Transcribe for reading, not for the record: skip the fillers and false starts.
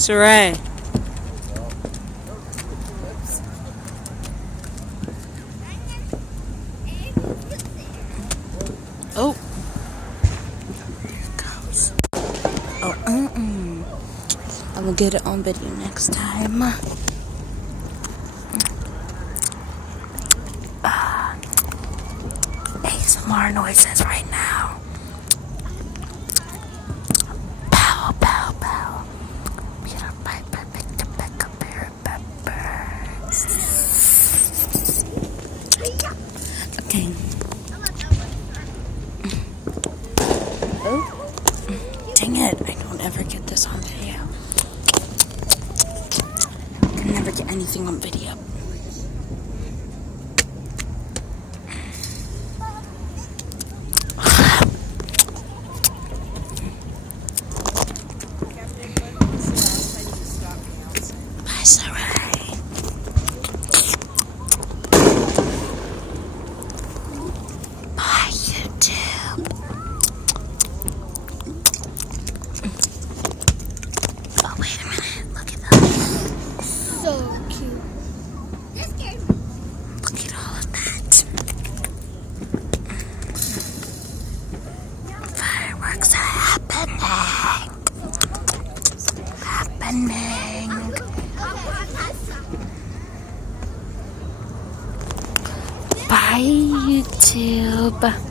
Saray. Oh. There it goes. Oh, I will get it on video next time. ASMR noises right now. Pow, pow, pow. Peter Piper picked a peck of peppers. Okay. Oh. Dang it. I don't ever get this on video. I can never get anything on video. Bye, Sarai. Bye, YouTube. Oh, wait a minute. Look at that. So cute. Look at all of that. Fireworks are happening. Bye, YouTube.